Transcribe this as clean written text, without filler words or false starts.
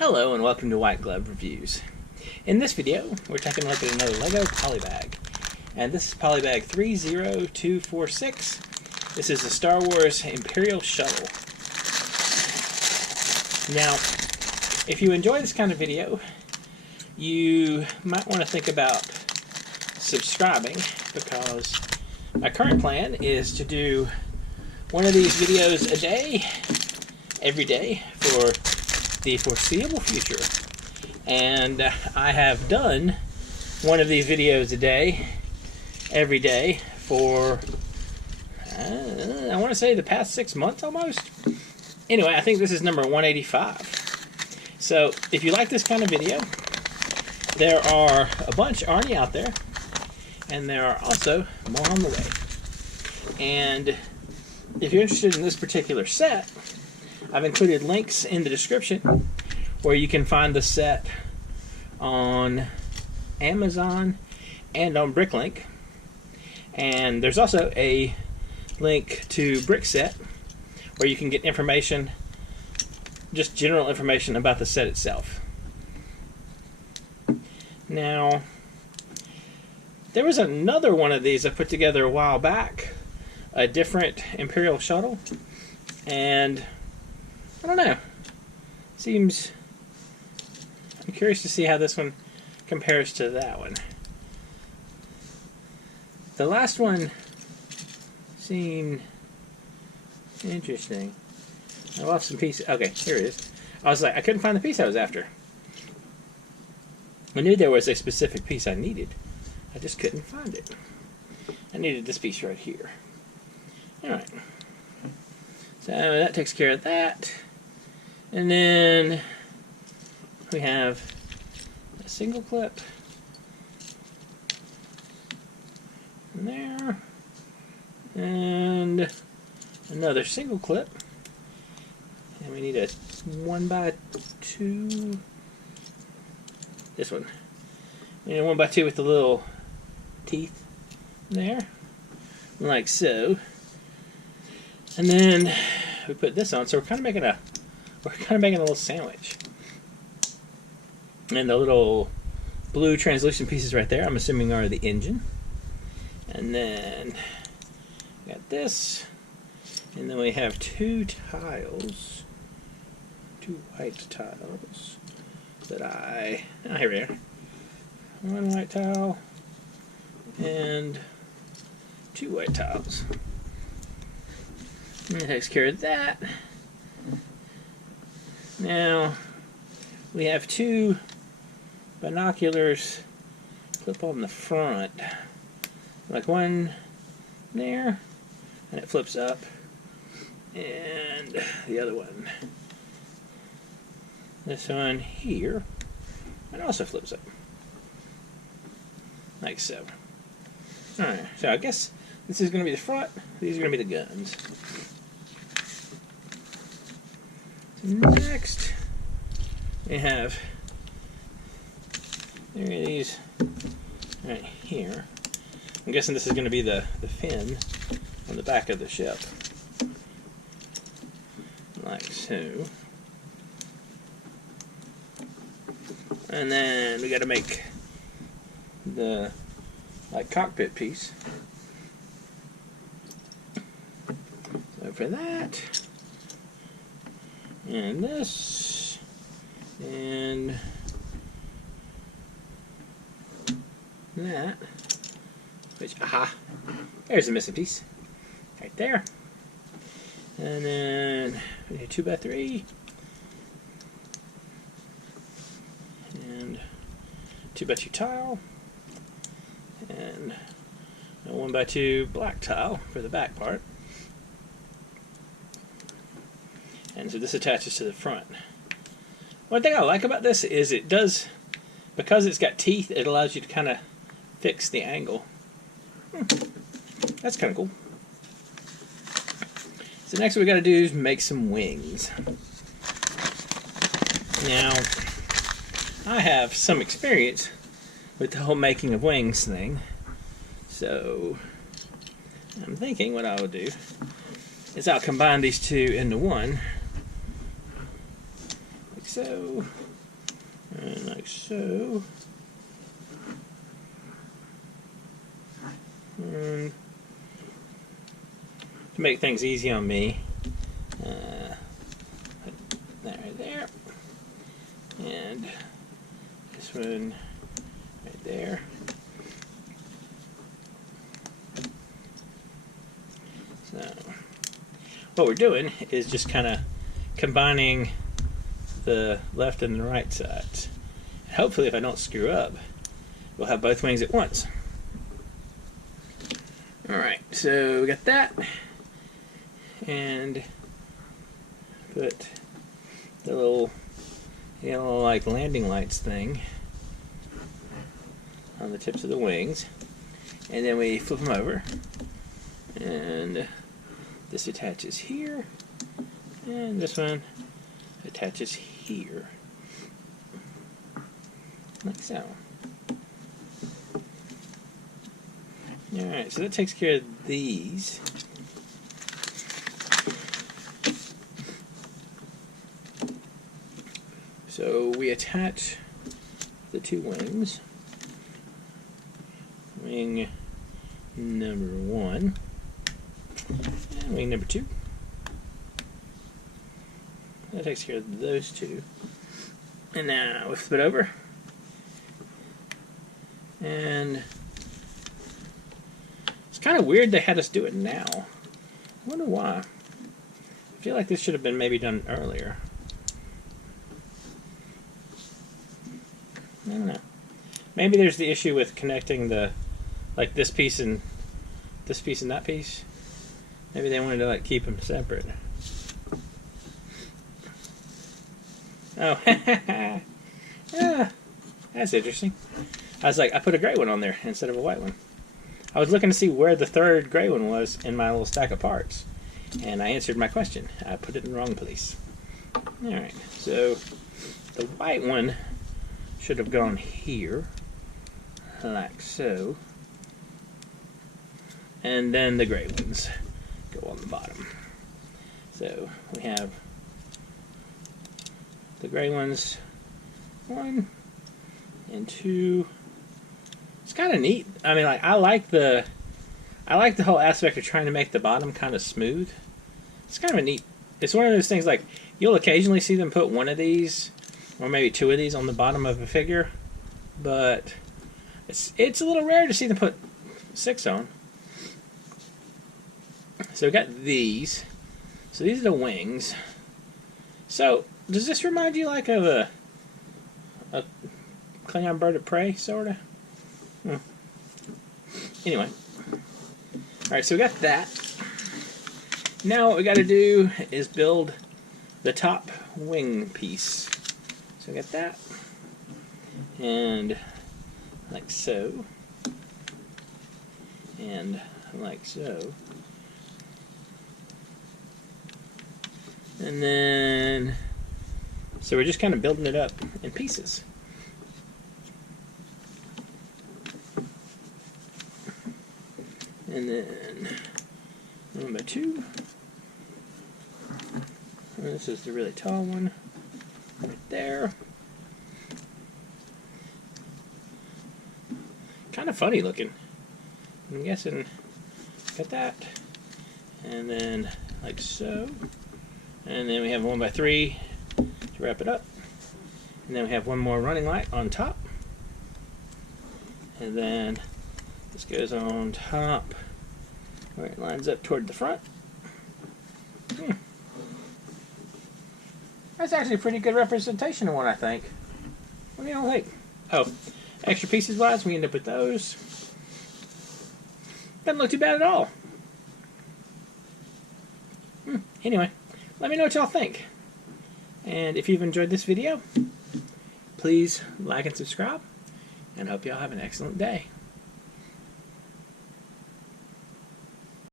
Hello and welcome to White Glove Reviews. In this video, we're taking a look at another LEGO Polybag. And this is Polybag 30246. This is the Star Wars Imperial Shuttle. Now, if you enjoy this kind of video, you might want to think about subscribing, because my current plan is to do one of these videos a day, every day, for the foreseeable future. And I have done one of these videos a day, every day, for I want to say the past 6 months almost. Anyway, I think this is number 185. So if you like this kind of video, there are a bunch already out there, and there are also more on the way. And if you're interested in this particular set, I've included links in the description where you can find the set on Amazon and on Bricklink. And there's also a link to Brickset where you can get information, just general information about the set itself. Now, there was another one of these I put together a while back, a different Imperial Shuttle, and I don't know. I'm curious to see how this one compares to that one. The last one seemed interesting. I lost some pieces. Okay, here it is. I was like, I couldn't find the piece I was after. I knew there was a specific piece I needed. I just couldn't find it. I needed this piece right here. Alright. So that takes care of that. And then we have a single clip in there, and another single clip, and we need a 1x2, this one, and a 1x2 with the little teeth there, like so. And then we put this on, so we're kind of making a little sandwich. And the little blue translucent pieces right there, I'm assuming, are the engine. And then we got this, and then we have two tiles, two white tiles that here we are. One white tile and two white tiles. And that takes care of that. Now, we have two binoculars clip on the front. Like one there, and it flips up. And the other one, this one here, and also flips up. Like so. Alright, so I guess this is going to be the front, these are going to be the guns. Next, we have, there are these right here. I'm guessing this is going to be the fin on the back of the ship, like so. And then we got to make the cockpit piece. So for that, and this, and that, which, aha, there's the missing piece, right there. And then we need 2x3, and 2x2 tile, and a 1x2 black tile for the back part. And so this attaches to the front. One thing I like about this is it does, because it's got teeth, it allows you to kind of fix the angle. That's kind of cool. So next what we got to do is make some wings. Now, I have some experience with the whole making of wings thing, so I'm thinking what I'll do is I'll combine these two into one, like so, and like so. And to make things easy on me, put that right there, and this one right there. So what we're doing is just kind of combining the left and the right sides. And hopefully, if I don't screw up, we'll have both wings at once. Alright, so we got that, and put the little, like landing lights thing on the tips of the wings, and then we flip them over, and this attaches here, and this one attaches here, like so. Alright, so that takes care of these. So we attach the two wings. Wing number 1 and wing number 2. That takes care of those two. And now we flip it over. And it's kind of weird they had us do it now. I wonder why. I feel like this should have been maybe done earlier. I don't know. Maybe there's the issue with connecting the, like this piece and that piece. Maybe they wanted to like keep them separate. Oh, yeah, that's interesting. I was like, I put a gray one on there instead of a white one. I was looking to see where the third gray one was in my little stack of parts, and I answered my question. I put it in the wrong place. Alright, so the white one should have gone here, like so, and then the gray ones go on the bottom. So we have the gray ones, 1 and 2. It's kind of neat. I mean, like I like the whole aspect of trying to make the bottom kind of smooth. It's kind of a neat. It's one of those things like you'll occasionally see them put one of these or maybe 2 of these on the bottom of a figure, but it's a little rare to see them put 6 on. So we got these. So these are the wings. So does this remind you like of a Klingon bird of prey, sorta? Anyway. Alright, so we got that. Now what we got to do is build the top wing piece. So we got that. And like so. And like so. And then, so we're just kind of building it up in pieces. And then number 2. And this is the really tall one right there. Kind of funny looking. I'm guessing got that. And then like so. And then we have 1x3 to wrap it up. And then we have one more running light on top. And then this goes on top where it lines up toward the front. That's actually a pretty good representation of one, I think. What do you think? Oh, extra pieces wise, we end up with those. Doesn't look too bad at all. Anyway, let me know what y'all think. And if you've enjoyed this video, please like and subscribe. And hope y'all have an excellent day.